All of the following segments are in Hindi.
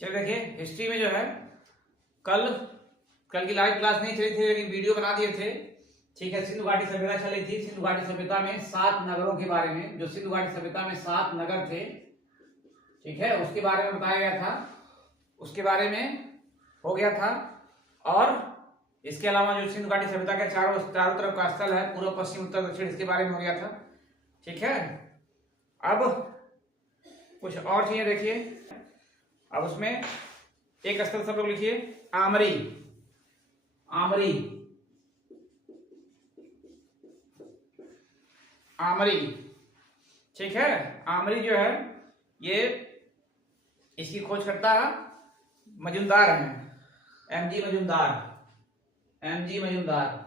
चलिए देखिए, हिस्ट्री में जो है कल कल की लाइव क्लास नहीं चली थी लेकिन वीडियो बना दिए थे। ठीक है, सिंधु घाटी सभ्यता चली थी। सिंधु घाटी सभ्यता में 7 नगरों के बारे में, जो सिंधु घाटी सभ्यता में 7 नगर थे, ठीक है, उसके बारे में बताया गया था, उसके बारे में हो गया था। और इसके अलावा जो सिंधु घाटी सभ्यता के चारों तरफ का स्थल है, पूर्व पश्चिम उत्तर दक्षिण, इसके बारे में हो गया था। ठीक है, अब कुछ और चीजें देखिए। अब उसमें एक स्थल सब लोग लिखिए, आमरी। आमरी, आमरी, ठीक है। आमरी जो है ये, इसकी खोज करता मजुमदार है, MG Majumdar, MG Majumdar.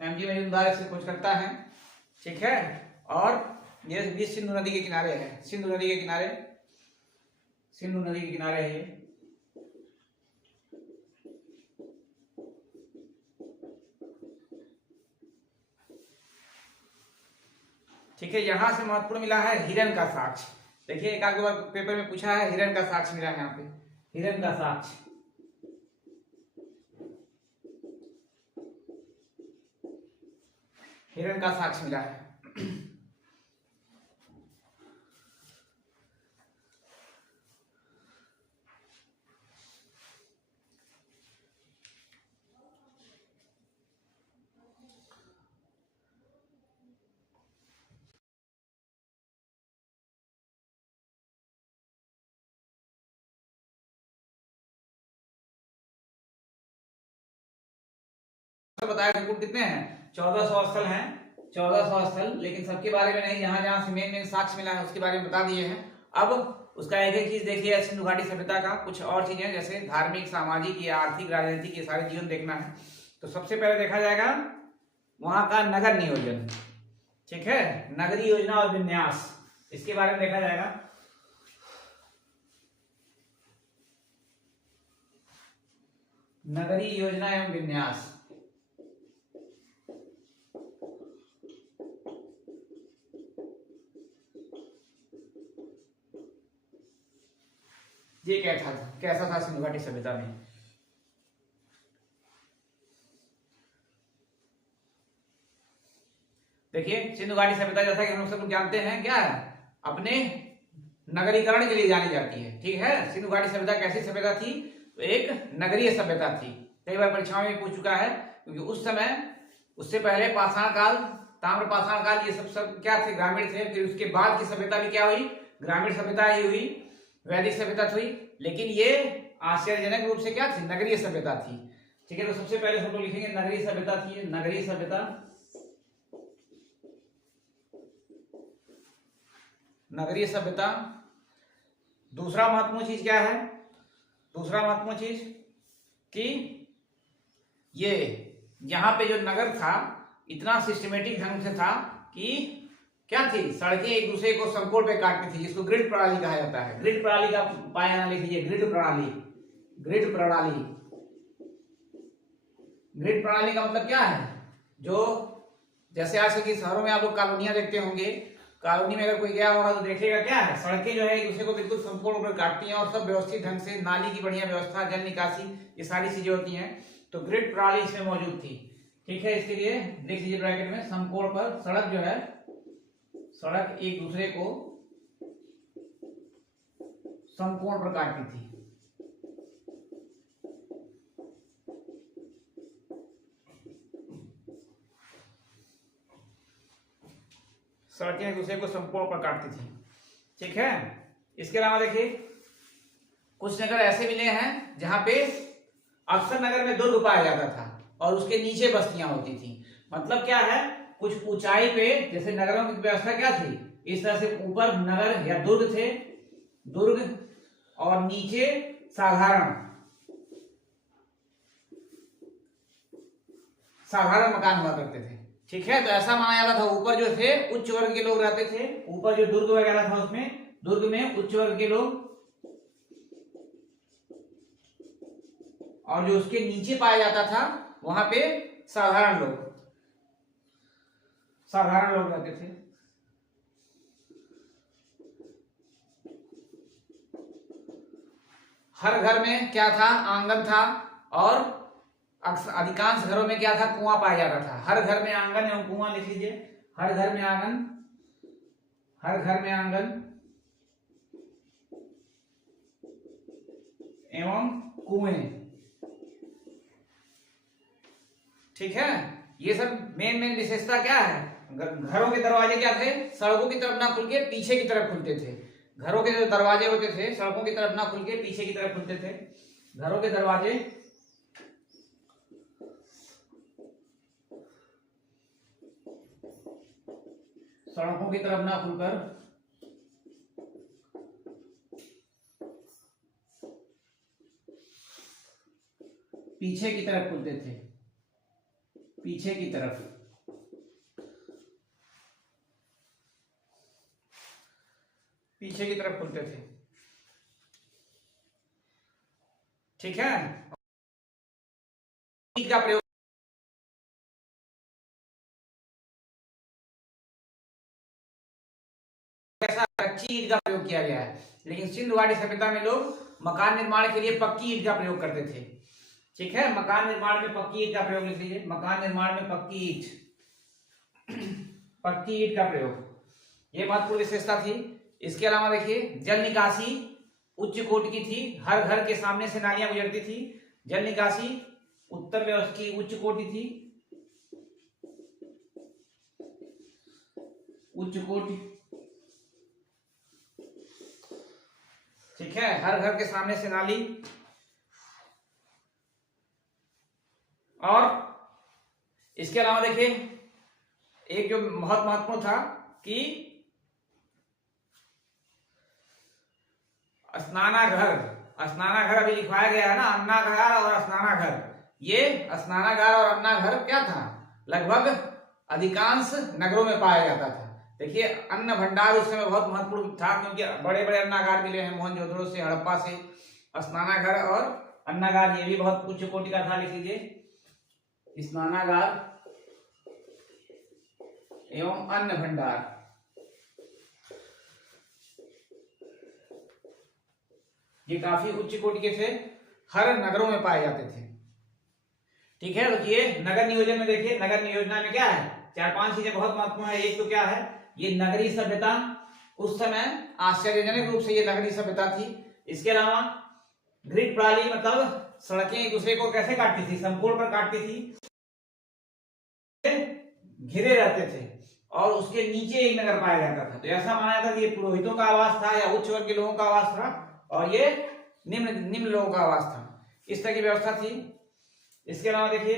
MG Majumdar इसकी खोज करता है, ठीक है। और ये भी सिंधु नदी के किनारे है, सिंधु नदी के किनारे, सिंधु नदी के किनारे है ये। ठीक है, यहां से महत्वपूर्ण मिला है हिरण का साक्ष्य। देखिए, एक आगे बार पेपर में पूछा है, हिरण का साक्ष्य मिला है यहाँ पे, हिरण का साक्ष्य। हिरण का साक्ष्य मिला है। बताया था, कुल कितने हैं? 1400 स्थल हैं, 1400 स्थल, लेकिन सबके बारे में नहीं, जहां जहां से मेन साक्ष्य मिला है उसके बारे में बता दिए हैं। अब उसका एक एक चीज देखिए, सिंधु घाटी सभ्यता का कुछ और चीजें जैसे धार्मिक, सामाजिक या आर्थिक, राजनीतिक, ये सारे जीवन देखना है। तो सबसे पहले देखा जाएगा वहां का नगर नियोजन, ठीक है, नगरीय योजना और विन्यास, इसके बारे में देखा जाएगा। नगरीय योजना एवं विन्यास, ये कैसा था सिंधु घाटी सभ्यता में। देखिए, सिंधु घाटी सभ्यता जैसा कि हम सब लोग जानते हैं, क्या है, अपने नगरीकरण के लिए जानी जाती है। ठीक है, सिंधु घाटी सभ्यता कैसी सभ्यता थी? तो एक नगरीय सभ्यता थी। कई बार परीक्षाओं में पूछ चुका है, क्योंकि उस समय, उससे पहले पाषाण काल, ताम्र पाषाण काल, ये सब क्या थे? ग्रामीण थे। फिर उसके बाद की सभ्यता भी क्या हुई? ग्रामीण सभ्यता ही हुई, वैदिक सभ्यता हुई। लेकिन ये आश्चर्यजनक रूप से क्या थी? नगरीय सभ्यता थी। ठीक है, तो सबसे पहले हम लोग लिखेंगे नगरीय सभ्यता थी, नगरीय सभ्यता, नगरीय सभ्यता। दूसरा महत्वपूर्ण चीज क्या है? दूसरा महत्वपूर्ण चीज कि ये यहां पे जो नगर था, इतना सिस्टमेटिक ढंग से था कि क्या थी? सड़कें एक दूसरे को समकोण पे काटती थी, जिसको ग्रिड प्रणाली कहा जाता है। ग्रिड प्रणाली का पाया लिख लीजिए, ग्रिड प्रणाली, ग्रिड प्रणाली। ग्रिड प्रणाली का मतलब क्या है? जो जैसे आजकल के शहरों में आप लोग कॉलोनियां देखते होंगे, कॉलोनी में अगर कोई गया होगा तो देखेगा क्या है, सड़कें जो है एक दूसरे को बिल्कुल समकोण पर काटती हैं और सब व्यवस्थित ढंग से, नाली की बढ़िया व्यवस्था, जल निकासी, ये सारी चीजें होती हैं। तो ग्रिड प्रणाली इसमें मौजूद थी। ठीक है, इसके लिए लिख लीजिए ब्रैकेट में, समकोण पर सड़क जो है, सड़क एक दूसरे को समकोण पर काटती थी। सड़कें एक दूसरे को समकोण पर काटती थी। ठीक है, इसके अलावा देखिए, कुछ नगर ऐसे मिले हैं जहां पे अक्सर नगर में दुर्ग पाया जाता था और उसके नीचे बस्तियां होती थी। मतलब क्या है? कुछ ऊंचाई पे, जैसे नगरों की व्यवस्था क्या थी, इस तरह से ऊपर नगर या दुर्ग थे, दुर्ग, और नीचे साधारण साधारण मकान हुआ करते थे। ठीक है, तो ऐसा माना जाता था, ऊपर जो थे उच्च वर्ग के लोग रहते थे, ऊपर जो दुर्ग वगैरह था उसमें, दुर्ग में उच्च वर्ग के लोग, और जो उसके नीचे पाया जाता था वहां पे साधारण लोग रहते थे। हर घर में क्या था, आंगन था, और अधिकांश घरों में क्या था, कुआं पाया जाता था। हर घर में आंगन एवं कुआं, लिख लीजिए, हर घर में आंगन, हर घर में आंगन एवं कुएं। ठीक है, ये सब मेन विशेषता क्या है। घरों के दरवाजे क्या थे, सड़कों की तरफ ना खुल के पीछे की तरफ खुलते थे। घरों के जो दरवाजे होते थे सड़कों की तरफ ना खुल के पीछे की तरफ खुलते थे। घरों के दरवाजे सड़कों की तरफ ना खुलकर पीछे की तरफ खुलते थे, पीछे की तरफ। पीछे की तरफ खुलते थे। ठीक है, ईंट का प्रयोग, कैसा, कच्ची ईंट का प्रयोग किया गया है। लेकिन सिंधु घाटी सभ्यता में लोग मकान निर्माण के लिए पक्की ईंट का प्रयोग करते थे। ठीक है, मकान निर्माण में पक्की ईंट का प्रयोग, लिख लीजिए, मकान निर्माण में पक्की ईंट, पक्की ईंट का प्रयोग, ये महत्वपूर्ण विशेषता थी। इसके अलावा देखिए, जल निकासी उच्च कोटि की थी। हर घर के सामने से नालियां गुजरती थी। जल निकासी उत्तम व्यवस्था की उच्च कोटि थी, उच्च कोटि। ठीक है, हर घर के सामने से नाली। और इसके अलावा देखिए, एक जो बहुत महत्वपूर्ण था कि स्नानाघर, स्नानाघर अभी लिखवाया गया है ना, अन्नाघर और स्नानाघर। ये स्नानागार और अन्नाघर क्या था, लगभग अधिकांश नगरों में पाया जाता था। देखिए, अन्न भंडार उस समय बहुत महत्वपूर्ण था, क्योंकि बड़े बड़े अन्नागार मिले हैं मोहनजोदड़ो से, हड़प्पा से। स्नानागार और अन्नागार ये भी बहुत उच्च कोटि का था, लिख लीजिए, स्नानागार एवं अन्न भंडार। ये काफी उच्च कोटि के थे, हर नगरों में पाए जाते थे। ठीक है, तो ये नगर नियोजन में देखिए, नगर नियोजना में क्या है, 4-5 चीजें बहुत महत्वपूर्ण है। एक तो क्या है, ये नगरीय सभ्यता, उस समय आश्चर्यजनक रूप से ये नगरीय सभ्यता थी। इसके अलावा ग्रिड प्रणाली, मतलब सड़कें एक दूसरे को कैसे काटती थी, समकोण पर काटती थी, घिरे रहते थे, और उसके नीचे एक नगर पाया जाता था। तो ऐसा माना जाता था कि ये पुरोहितों का आवास था या उच्च वर्ग के लोगों का आवास था, और ये निम्न लोगों का आवास था। इस तरह की व्यवस्था थी। इसके अलावा देखिए,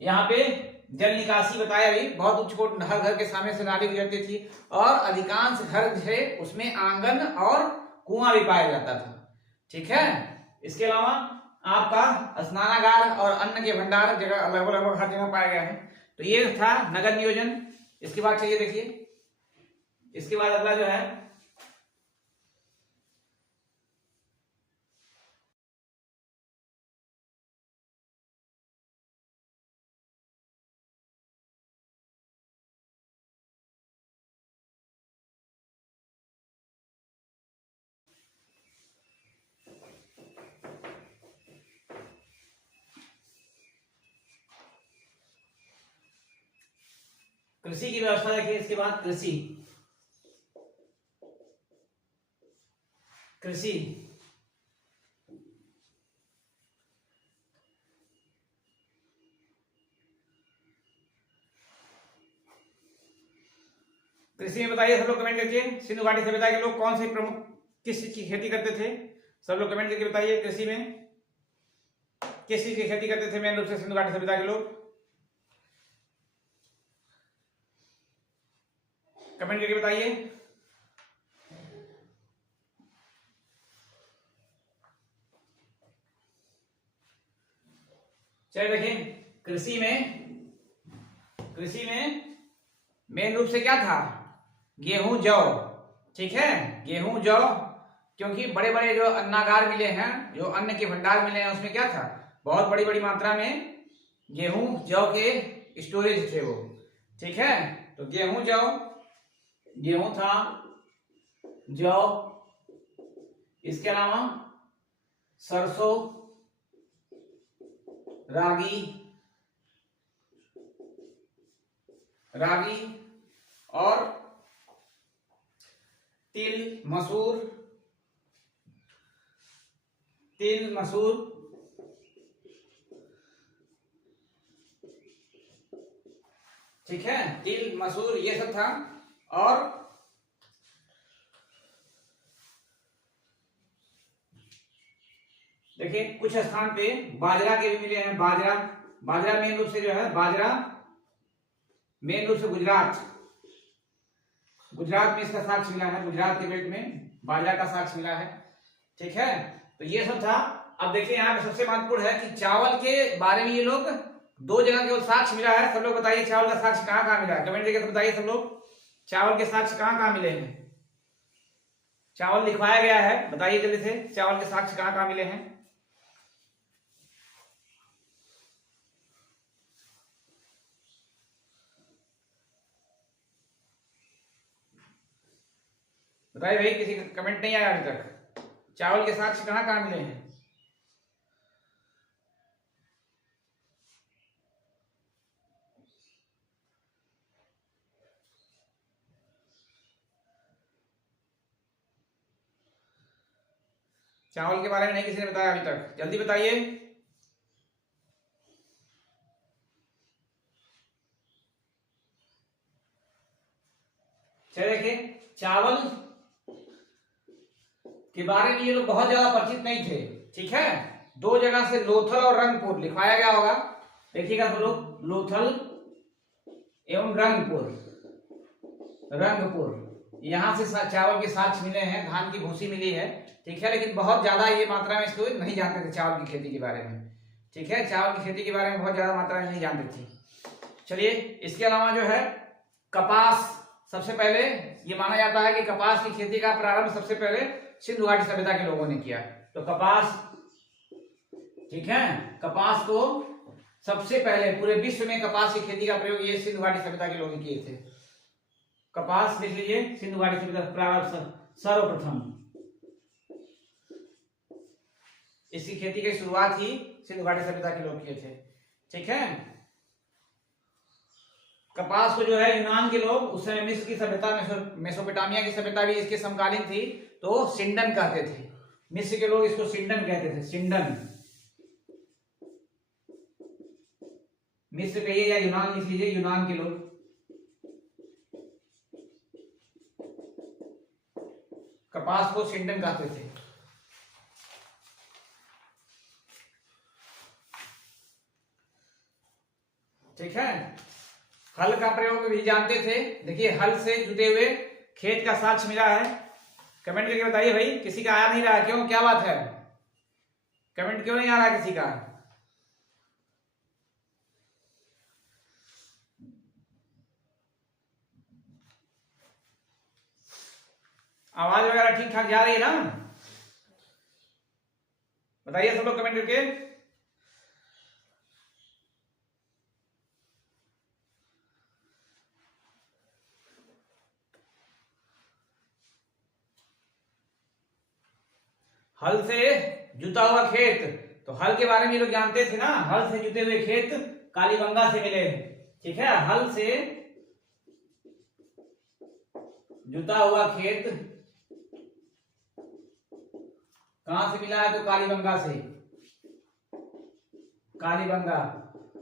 यहाँ पे जल निकासी बताया भी, बहुत उच्च कोटि, हर घर के सामने से नाली गुजरती थी, और अधिकांश घर थे उसमें आंगन और कुआं भी पाया जाता था। ठीक है, इसके अलावा आपका स्नानागार और अन्न के भंडार जगह लगभग हर जगह पाया गया है। तो ये था नगर नियोजन। इसके बाद चलिए देखिए, इसके बाद अगला जो है कृषि की व्यवस्था। देखिए, इसके बाद कृषि, कृषि कृषि में बताइए, सब लोग कमेंट करके, सिंधु घाटी सभ्यता के लोग कौन से प्रमुख, किस चीज की खेती करते थे, सब लोग कमेंट करके बताइए। कृषि में किस चीज की खेती करते थे मेन रूप से सिंधु घाटी सभ्यता के लोग, कमेंट करके बताइए। चलिए देखिए, कृषि में मेन रूप से क्या था, गेहूं, जौ। ठीक है, गेहूं, जौ, क्योंकि बड़े बड़े जो अन्नागार मिले हैं, जो अन्न के भंडार मिले हैं, उसमें क्या था, बहुत बड़ी बड़ी मात्रा में गेहूं, जौ के स्टोरेज थे वो। ठीक है, तो गेहूं, जौ, गेहूं था, जौ, इसके अलावा सरसों, रागी, और तिल, मसूर, ठीक है, तिल, मसूर ये सब था। और देखिए कुछ स्थान पे बाजरा के भी मिले हैं। बाजरा मेन रूप से जो है, बाजरा मेन रूप से गुजरात में इसका साक्ष्य मिला है। गुजरात के बेल्ट में बाजरा का साक्ष्य मिला है। ठीक है, तो ये सब था। अब देखिए यहाँ पे सबसे महत्वपूर्ण है कि चावल के बारे में ये लोग दो जगह केवल साक्ष्य मिला है। सब लोग बताइए चावल का साक्ष्य कहाँ कहाँ मिला है, कमेंट करके बताइए सब लोग, चावल के साक्ष्य कहाँ कहाँ मिले हैं। चावल लिखवाया गया है, बताइए जल्दी से, चावल के साक्ष्य कहाँ कहाँ मिले हैं। बताइए भाई, किसी का कमेंट नहीं आया अभी तक। चावल के साक्ष्य कहाँ कहाँ मिले हैं। चावल के बारे में नहीं किसी ने बताया अभी तक, जल्दी बताइए। चलिए देखिए, चावल के बारे में ये लोग बहुत ज्यादा परिचित नहीं थे। ठीक है, दो जगह से लोथल और रंगपुर लिखवाया गया होगा, देखिएगा तो लोग, लोथल एवं रंगपुर यहां से चावल के साक्ष्य मिले हैं। धान की भूसी मिली है। ठीक है, लेकिन बहुत ज्यादा ये मात्रा में इसको नहीं जानते थे चावल की खेती के बारे में। ठीक है, चावल की खेती के बारे में बहुत ज्यादा मात्रा में नहीं जानते थे। चलिए, इसके अलावा जो है कपास, सबसे पहले ये माना जाता है कि कपास की खेती का प्रारंभ सबसे पहले सिंधु घाटी सभ्यता के लोगों ने किया। तो कपास, ठीक है, कपास को सबसे पहले पूरे विश्व में कपास की खेती का प्रयोग ये सिंधु घाटी सभ्यता के लोग किए थे। कपास लिख लीजिए, सिंधु घाटी सभ्यता प्रारंभ, सर्वप्रथम इसकी खेती की शुरुआत ही सिंधु घाटी सभ्यता के लोग किए थे। ठीक है, कपास को जो है यूनान के लोग, उस समय मिस्र की सभ्यता, मेसोपोटामिया की सभ्यता भी इसके समकालीन थी, तो सिंडन कहते थे। मिस्र के लोग इसको सिंडन कहते थे, सिंडन। मिस्र कहिए या यूनान लिख लीजिए, यूनान के लोग कपास को सिंडन कहते थे। ठीक है, हल का प्रयोग भी जानते थे। देखिए, हल से जुते हुए खेत का साक्ष्य मिला है। कमेंट करके बताइए भाई, किसी का आ नहीं रहा है, क्यों, क्या बात है, कमेंट क्यों नहीं आ रहा किसी का। आवाज वगैरह ठीक ठाक जा रही है ना, बताइए सब लोग कमेंट करके। हल से जुता हुआ खेत, तो हल के बारे में लोग जानते थे ना, हल से जुते हुए खेत कालीबंगा से मिले। ठीक है, हल से जुता हुआ खेत कहां से मिला है, तो कालीबंगा से, कालीबंगा।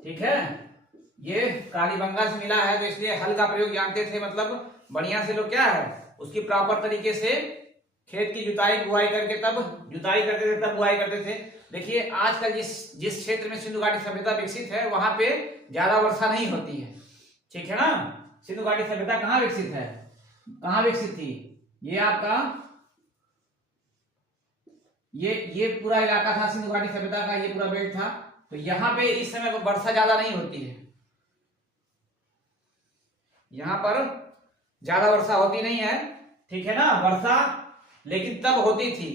ठीक है, ये कालीबंगा से मिला है, तो इसलिए हल का प्रयोग जानते थे। मतलब बढ़िया से लोग क्या है, उसकी प्रॉपर तरीके से खेत की जुताई बुआई करके, तब जुताई करते थे, तब बुआई करते थे। देखिए, आजकल जिस क्षेत्र में सिंधु घाटी सभ्यता विकसित है, वहां पे ज्यादा वर्षा नहीं होती है। ठीक है ना, सिंधु घाटी सभ्यता कहाँ विकसित है, कहाँ विकसित थी, ये आपका ये पूरा इलाका था सिंधु घाटी सभ्यता का, ये पूरा बेल्ट था। तो यहाँ पे इस समय वर्षा ज्यादा नहीं होती है, यहाँ पर ज्यादा वर्षा होती नहीं है। ठीक है ना, वर्षा लेकिन तब होती थी,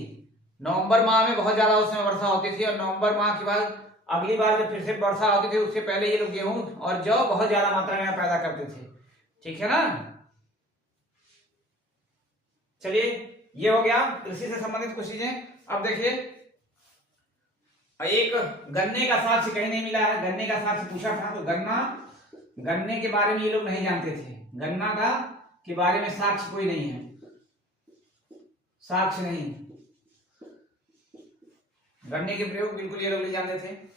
नवंबर माह में बहुत ज्यादा उस समय वर्षा होती थी, और नवंबर माह के बाद अगली बार जब फिर से वर्षा होती थी, उसके पहले ये लोग गेहूं और जौ बहुत ज्यादा मात्रा में पैदा करते थे। ठीक है ना, चलिए, ये हो गया कृषि से संबंधित कुछ चीजें। अब देखिए, और एक गन्ने का साक्ष्य कहीं नहीं मिला है, गन्ने का साक्ष्य पूछा था तो गन्ने के बारे में ये लोग नहीं जानते थे, गन्ना का के बारे में साक्ष्य कोई नहीं है, साक्ष्य नहीं, गन्ने के प्रयोग बिल्कुल ये लोग नहीं जानते थे।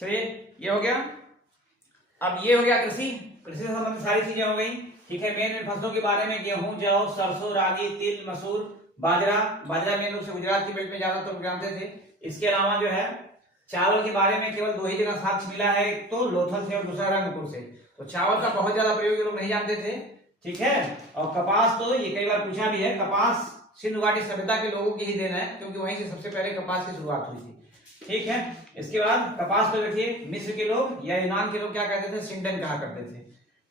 चलिए ये हो गया। अब ये हो गया कृषि से संबंधित सारी चीजें हो गई। ठीक है, मेन फसलों के बारे में गेहूं, जौ, सरसों, रागी, तिल, मसूर, बाजरा मेन रूप से गुजरात की बेल्ट में ज्यादा तो जानते थे। इसके अलावा जो है चावल के बारे में केवल 2 ही जगह साक्ष्य मिला है, एक तो लोथल से और दूसरा रंगपुर से। तो चावल का बहुत ज्यादा प्रयोग ये लोग नहीं जानते थे। ठीक है, और कपास तो ये कई बार पूछा भी है, कपास सिंधु घाटी सभ्यता के लोगों की ही देन है, क्योंकि वहीं से सबसे पहले कपास की शुरुआत हुई थी। ठीक है, इसके बाद कपास को देखिए मिस्र के लोग या यूनान के लोग क्या कहते थे, सिंडन कहा करते थे।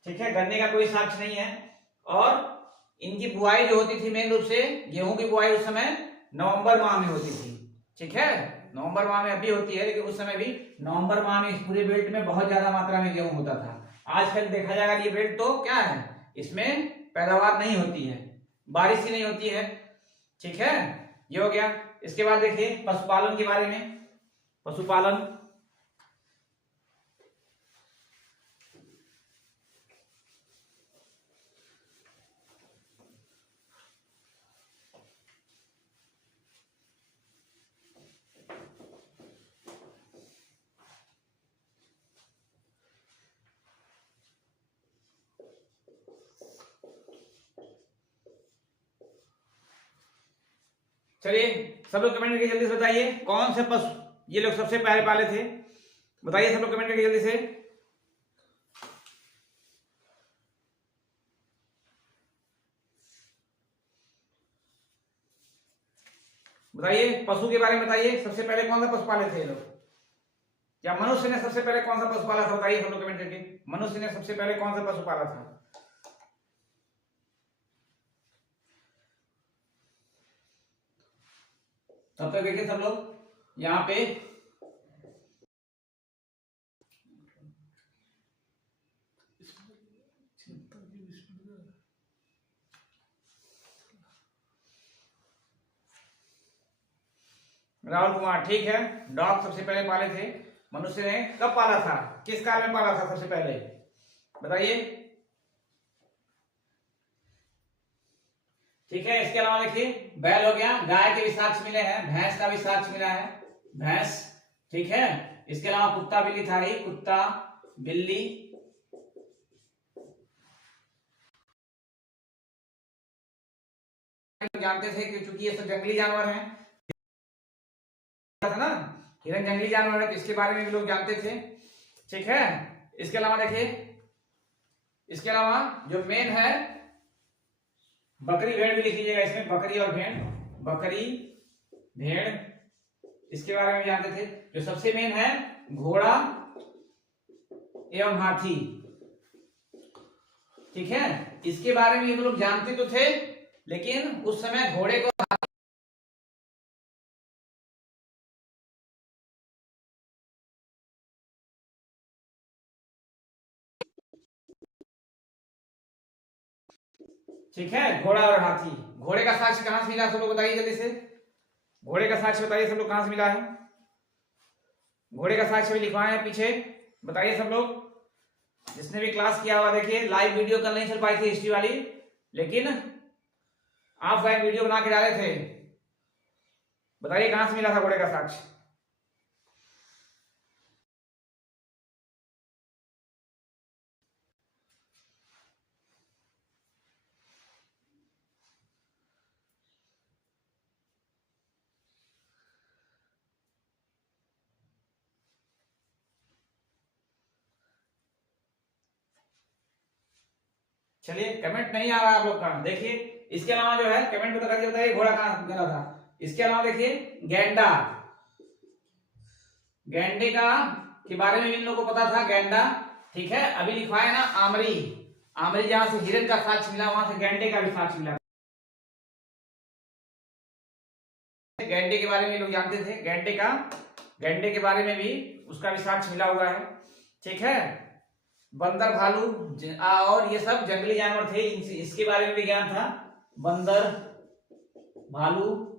ठीक है, गन्ने का कोई साक्ष्य नहीं है। और इनकी बुआई जो होती थी मेन रूप से गेहूं की बुआई उस समय नवंबर माह में होती थी। ठीक है, नवंबर माह में अभी होती है, लेकिन उस समय भी नवंबर माह में इस पूरे बेल्ट में बहुत ज्यादा मात्रा में गेहूं होता था। आजकल देखा जाएगा ये बेल्ट तो क्या है, इसमें पैदावार नहीं होती है, बारिश ही नहीं होती है। ठीक है, ये हो गया। इसके बाद देखिए पशुपालन के बारे में, पशुपालन चलिए सब लोग कमेंट करके जल्दी से बताइए कौन से पशु ये लोग सबसे पहले पाले थे, बताइए सब लोग कमेंट करके जल्दी से। बताइए पशु के बारे में बताइए, सबसे पहले कौन सा पशु पाले थे ये लोग, या मनुष्य ने सबसे पहले कौन सा पशु पाला था, बताइए सब लोग कमेंट करके। मनुष्य ने सबसे पहले कौन सा पशु पाला था? तब तक देखिए सब लोग यहाँ पे राहुल कुमार, ठीक है, डॉग सबसे पहले पाले थे। मनुष्य ने कब पाला था, किस काल में पाला था सबसे पहले, बताइए। ठीक है, इसके अलावा देखिए बैल हो गया, गाय के भी साक्ष्य मिले हैं, भैंस का भी साक्ष्य मिला है, भैंस। ठीक है, इसके अलावा कुत्ता बिल्ली था ही, कुत्ता बिल्ली, जानते थे कि चूंकि ये सब जंगली जानवर हैं, था ना, हिरन जंगली जानवर है, तो इसके बारे में भी लोग जानते थे। ठीक है, इसके अलावा देखिए, इसके अलावा जो मेन है बकरी भेड़ भी लिख लीजिएगा इसमें, बकरी और भेड़, बकरी भेड़, इसके बारे में जानते थे। जो सबसे मेन है घोड़ा एवं हाथी। ठीक है, इसके बारे में ये लोग जानते तो थे, लेकिन उस समय घोड़े को ठीक है, घोड़ा और हाथी। घोड़े का साक्ष्य कहां से मिला, सब लोग बताइए जल्दी से। घोड़े का साक्ष्य बताइए सब लोग, कहां से मिला है? घोड़े का साक्ष्य भी लिखवाए हैं पीछे, बताइए सब लोग। जिसने भी क्लास किया हुआ देखिए, लाइव वीडियो कल नहीं चल पाई थी हिस्ट्री वाली, लेकिन ऑफलाइन वीडियो बना के डाले थे। बताइए कहां से मिला था घोड़े का साक्ष्य। चलिए कमेंट नहीं आ रहा है आप लोग का, देखिए। इसके अलावा जो है कमेंट में तो करके बताइए घोड़ा कहां गया था। इसके अलावा देखिए गैंडा, गैंडे का के बारे में इन लोगों को पता था, गैंडा, ठीक है। अभी लिखवाया है ना आमरी, आमरी जहां से हिरन का साक्ष्य मिला वहां से गैंडे का भी साक्ष्य मिला। गैंडे के बारे में लोग जानते थे, गैंडे के बारे में भी उसका भी साक्ष्य मिला हुआ है, ठीक है। बंदर, भालू और ये सब जंगली जानवर थे, इसके बारे में भी ज्ञान था। बंदर, भालू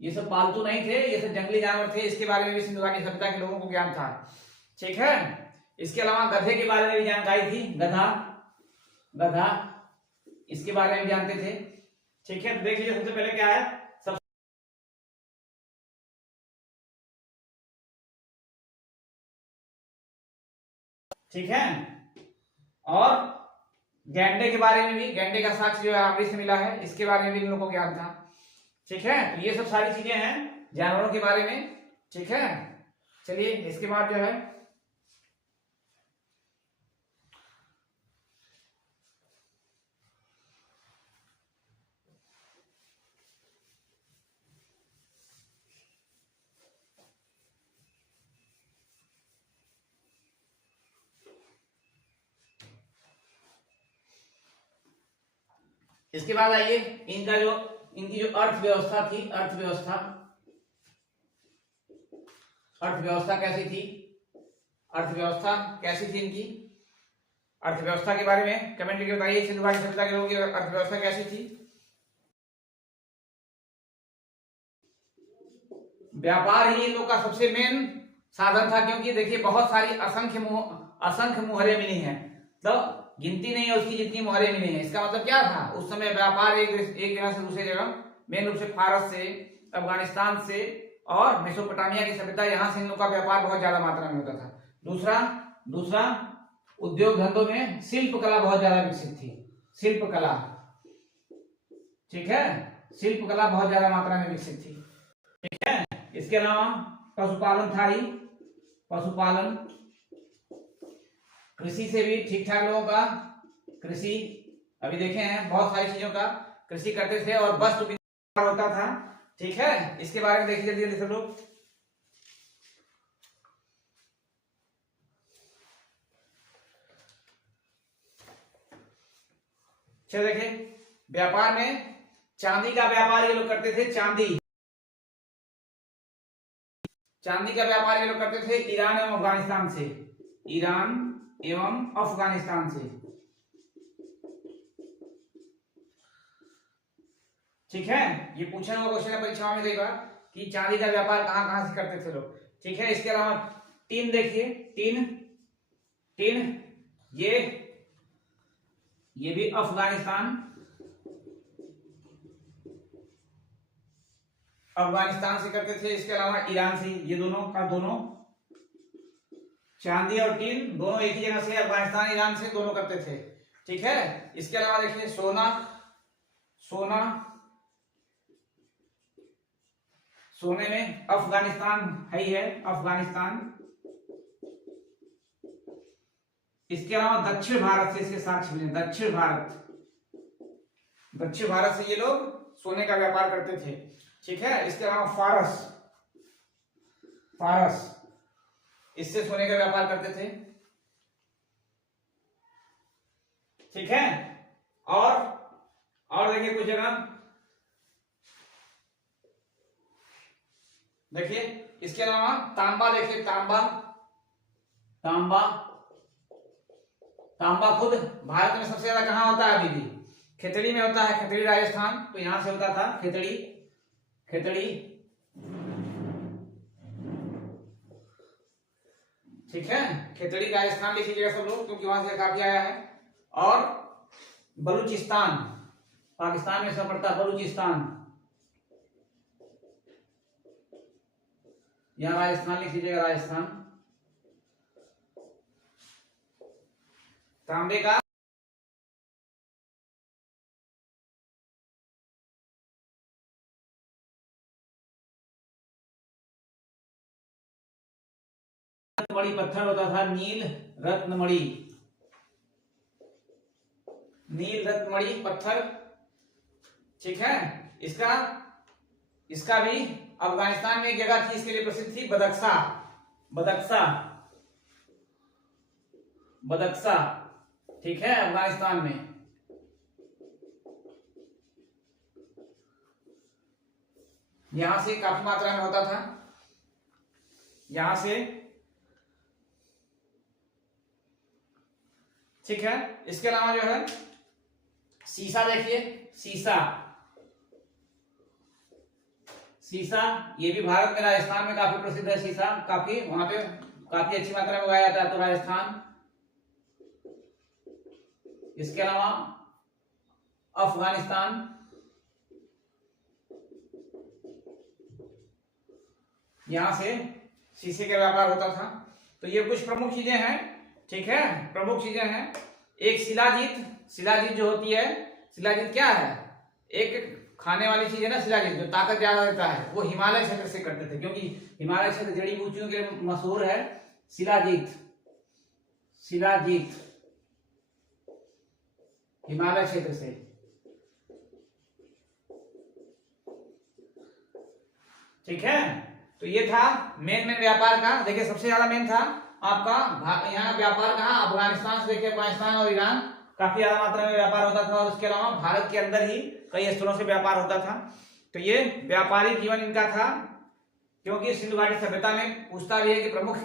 ये सब पालतू नहीं थे, ये सब जंगली जानवर थे, इसके बारे में भी सिंधु घाटी सभ्यता के लोगों को ज्ञान था, ठीक है। इसके अलावा गधे के बारे में भी जानकारी थी, गधा इसके बारे में जानते थे, ठीक है। तो देख लीजिए सबसे पहले क्या है, ठीक है। और गैंडे के बारे में भी, गैंडे का साक्ष्य जो है आमरी से मिला है, इसके बारे में भी इन लोगों को ज्ञान था, ठीक है। तो ये सब सारी चीजें हैं जानवरों के बारे में, ठीक है। चलिए इसके बाद जो है इसके बाद आइए इनकी जो अर्थव्यवस्था थी, अर्थव्यवस्था कैसी थी, इनकी अर्थव्यवस्था के बारे में कमेंट करके बताइए, सिंधु घाटी सभ्यता के लोगों की अर्थव्यवस्था कैसी थी। व्यापार ही इन लोग का सबसे मेन साधन था, क्योंकि देखिए बहुत सारी असंख्य मुहरें मिली हैं, तो गिनती नहीं है उसकी जितनी मुहरें मिली हैं। इसका मतलब क्या था, उस समय व्यापार एक जगह से दूसरी जगह, मेन रूप से फारस से, अफगानिस्तान से और मेसोपोटामिया की सभ्यता, यहाँ से इन लोग का व्यापार बहुत ज्यादा मात्रा में होता था। दूसरा उद्योग धंधों में शिल्प कला बहुत ज्यादा विकसित थी, शिल्प कला, ठीक है, शिल्प कला बहुत ज्यादा मात्रा में विकसित थी, ठीक है। इसके अलावा पशुपालन था ही, पशुपालन, कृषि से भी ठीक ठाक लोगों का, कृषि अभी देखे हैं बहुत सारी चीजों का कृषि करते थे, और वस्त्र होता था, ठीक है। इसके बारे में देखिए जल्दी जल्दी सब लोग। चलो देखिए, व्यापार में चांदी का व्यापार ये लोग करते थे, चांदी का व्यापार ये लोग करते थे ईरान एवं अफगानिस्तान से, ठीक है। ये पूछा हुआ क्वेश्चन है परीक्षाओं में देखा कि चांदी का व्यापार कहां कहां से करते थे लोग, ठीक है। इसके अलावा टीन देखिए, टीन ये भी अफगानिस्तान से करते थे। इसके अलावा ईरान से, ये दोनों चांदी और टीन दोनों एक ही जगह से, अफगानिस्तान ईरान से दोनों करते थे, ठीक है। इसके अलावा देखिए सोने में अफगानिस्तान है ही है, अफगानिस्तान। इसके अलावा दक्षिण भारत से इसके साक्ष्य मिले, दक्षिण भारत से ये लोग सोने का व्यापार करते थे, ठीक है। इसके अलावा फारस इससे सोने का व्यापार करते थे, ठीक है। और देखिए कुछ जगह देखिए, इसके अलावा तांबा देखिए, तांबा खुद भारत में सबसे ज्यादा कहां होता है, अभी भी खेतड़ी में होता है, खेतड़ी राजस्थान, तो यहां से होता था खेतड़ी, ठीक है। खेतड़ी राजस्थान लिख लीजिएगा सब लोग, क्योंकि वहां से काफी आया है। और बलूचिस्तान, पाकिस्तान में सब पड़ता है बलूचिस्तान, यहां राजस्थान लिख लीजिएगा, राजस्थान। तांबे का मणि पत्थर होता था, नील रत्न मणि पत्थर, ठीक है। इसका भी अफगानिस्तान में एक जगह थी, इसके लिए प्रसिद्ध थी, बदक्सा, बदख्शा, ठीक है, अफगानिस्तान में। यहां से काफी मात्रा में होता था, यहां से, ठीक है। इसके अलावा जो है सीसा, देखिए सीसा, सीसा ये भी भारत में राजस्थान में काफी प्रसिद्ध है। सीसा काफी वहां पे काफी अच्छी मात्रा में उगाया जाता है, तो राजस्थान। इसके अलावा अफगानिस्तान, यहां से शीशे का व्यापार होता था। तो ये कुछ प्रमुख चीजें हैं, ठीक है, प्रमुख चीजें हैं। एक शिलाजीत, शिलाजीत जो होती है, शिलाजीत क्या है, एक खाने वाली चीज है ना शिलाजीत, जो ताकत ज्यादा देता है, वो हिमालय क्षेत्र से करते थे, क्योंकि हिमालय क्षेत्र जड़ी बूटियों के लिए मशहूर है। शिलाजीत, शिलाजीत हिमालय क्षेत्र से। ठीक है, तो ये था मेन व्यापार का। देखिए सबसे ज्यादा मेन था आपका यहाँ व्यापार कहाँ, अफगानिस्तान से। देखिए अफगानिस्तान और ईरान काफी ज्यादा मात्रा में व्यापार होता था, और उसके अलावा भारत के अंदर ही कई स्थलों से व्यापार होता था। तो ये व्यापारिक जीवन इनका था, क्योंकि सिंधु घाटी सभ्यता में पूछता भी है कि प्रमुख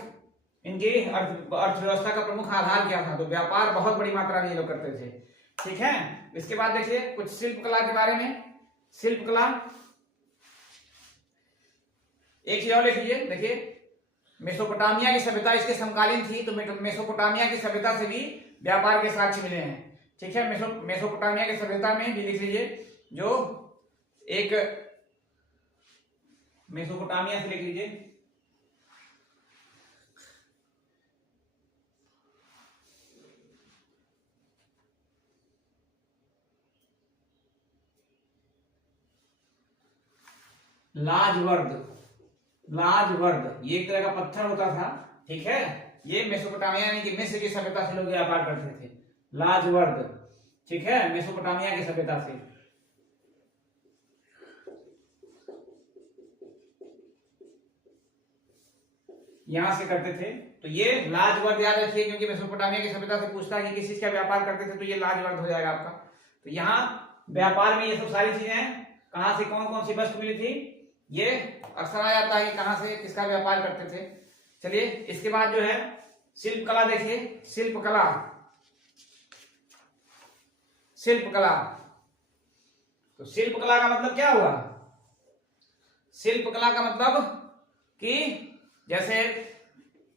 इनकी अर्थव्यवस्था का प्रमुख आधार क्या था, तो व्यापार बहुत बड़ी मात्रा में ये लोग करते थे। ठीक है, इसके बाद देखिए कुछ शिल्प कला के बारे में। शिल्प कला, एक चीज और लिख लीजिए, देखिए मेसोपोटामिया की सभ्यता इसके समकालीन थी, तो मेसोपोटामिया की सभ्यता से भी व्यापार के साक्ष्य मिले हैं। ठीक है, मेसोपोटामिया की सभ्यता में भी लिख लीजिए, जो एक मेसोपोटामिया से लिख लीजिए, लाजवर्द, लाजवर्द ये एक तरह का पत्थर होता था। ठीक है, ये मेसोपोटामिया यानी कि मिस्र की सभ्यता से लोग व्यापार करते थे, लाजवर्द। ठीक है, मेसोपोटामिया की सभ्यता से। यहां से करते थे, तो ये लाजवर्द याद रखिए, क्योंकि मेसोपोटामिया की सभ्यता से पूछता है कि किस चीज का व्यापार करते थे, तो ये लाजवर्द हो जाएगा आपका। तो यहाँ व्यापार में ये सब सारी चीजें कहां से कौन कौन सी वस्तु मिली थी, ये अक्सर आ जाता है कि कहां से किसका व्यापार करते थे। चलिए इसके बाद जो है शिल्प कला, देखिए शिल्प कला, शिल्प कला। तो शिल्प कला का मतलब क्या हुआ, शिल्प कला का मतलब कि जैसे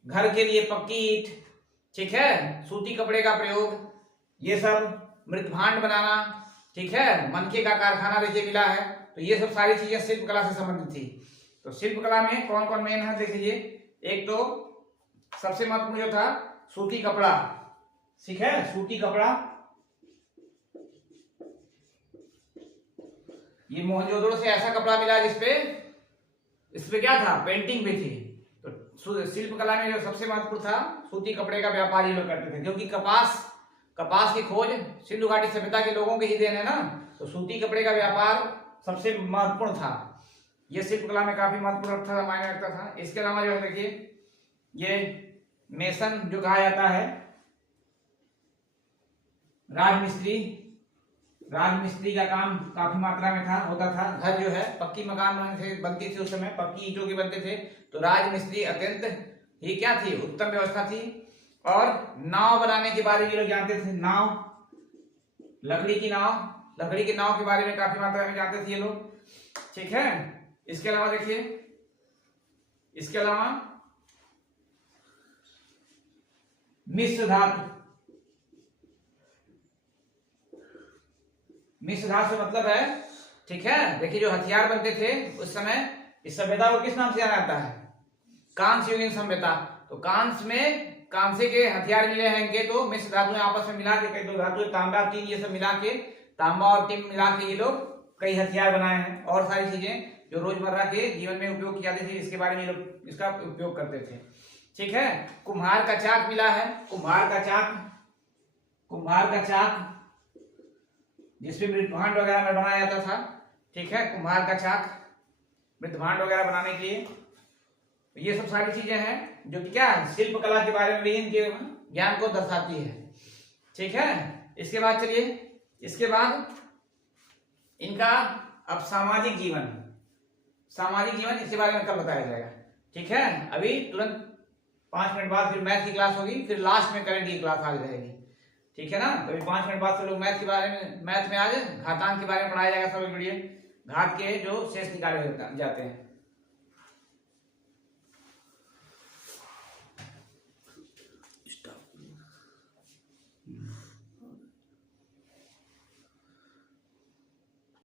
घर के लिए पक्की ईंट, ठीक है, सूती कपड़े का प्रयोग, ये सब मृत भांड बनाना, ठीक है, मनके का कारखाना देखिए मिला है, तो ये सब सारी चीजें शिल्प कला से संबंधित थी। तो शिल्प कला में कौन कौन मेन है देख लीजिए। एक तो सबसे महत्वपूर्ण जो था सूती कपड़ा, ठीक है, सूती कपड़ा। ये मोहनजोदड़ो से ऐसा कपड़ा मिला जिसपे इसपे क्या था, पेंटिंग भी थी। तो शिल्प कला में जो सबसे महत्वपूर्ण था सूती कपड़े का व्यापार ये लोग करते थे, क्योंकि कपास की खोज सिंधु घाटी सभ्यता के लोगों के ही देन है ना, तो सूती कपड़े का व्यापार सबसे महत्वपूर्ण था। ये शिल्प कला में काफी महत्वपूर्ण रखता था, मायने रखता था। इसके अलावा जो है देखिए ये मेसन जो कहा जाता है, राजमिस्त्री का काम काफी मात्रा में होता था। घर जो है पक्की मकान बनती थी उस समय, पक्की ईंटों के बनते थे, तो राजमिस्त्री अत्यंत ही क्या थी, उत्तम व्यवस्था थी। और नाव बनाने के बारे में लोग जानते थे, नाव, लकड़ी की नाव के बारे में काफी मात्रा में जानते थे ये लोग। ठीक है, इसके अलावा देखिए, इसके अलावा मिश्र धातु, मिश्र धातु से मतलब है, ठीक है, देखिए जो हथियार बनते थे उस समय, इस सभ्यता को किस नाम से जाना जाता है, कांस्य युगीन सभ्यता। तो कांसे के हथियार मिले हैं इनके, तो मिश्र धातुएं आपस में मिला के, कई दो धातु तांबा टीन ये सब मिला के, तांबा और टीन मिला के ये लोग कई हथियार बनाए हैं, और सारी चीजें जो रोजमर्रा के जीवन में उपयोग की जाती थी, इसके बारे में ये लोग इसका उपयोग करते थे। ठीक है, कुम्हार का चाक मिला है, कुम्हार का चाक जिसपे मृत भांड वगैरह में बनाया जाता था। ठीक है, कुम्हार का चाक मृत भांड वगैरह बनाने के लिए। ये सब सारी चीजें हैं जो कि क्या शिल्प कला के बारे में भी इनके ज्ञान को दर्शाती है। ठीक है, इसके बाद चलिए, इसके बाद इनका अब सामाजिक जीवन इसके बारे में कल बताया जाएगा। ठीक है, अभी तुरंत 5 मिनट बाद फिर मैथ की क्लास होगी, फिर लास्ट में करंट की क्लास आ जाएगी। ठीक है ना, अभी 5 मिनट बाद से लोग मैथ के बारे में, मैथ में आज घातांक के बारे में पढ़ाया जाएगा। सब वीडियो घात के जो शेष निकाले जाते हैं।